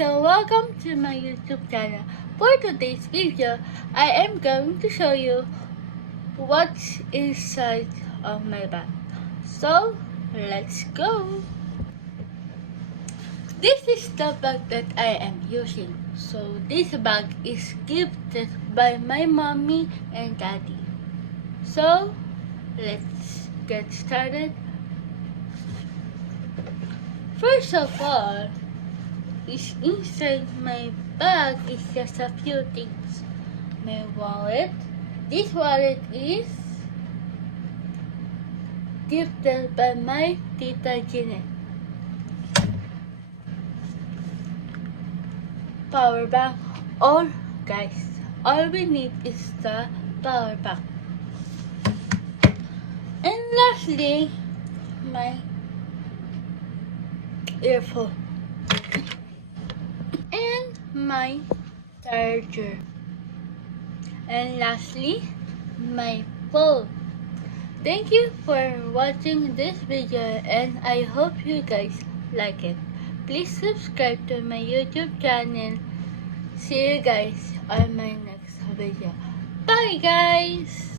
so welcome to my YouTube channel. For today's video, I am going to show you what's inside of my bag. So, let's go! This is the bag that I am using. So, this bag is gifted by my mommy and daddy. So, let's get started. First of all, is inside my bag is just a few things. My wallet. This wallet is gifted by my Tita Jeanette. Power bank. All we need is the power bank. And lastly, my earphone and my charger, and lastly my phone. Thank you for watching this video, and I hope you guys like it. Please subscribe to my YouTube channel. See you guys on my next video. Bye guys.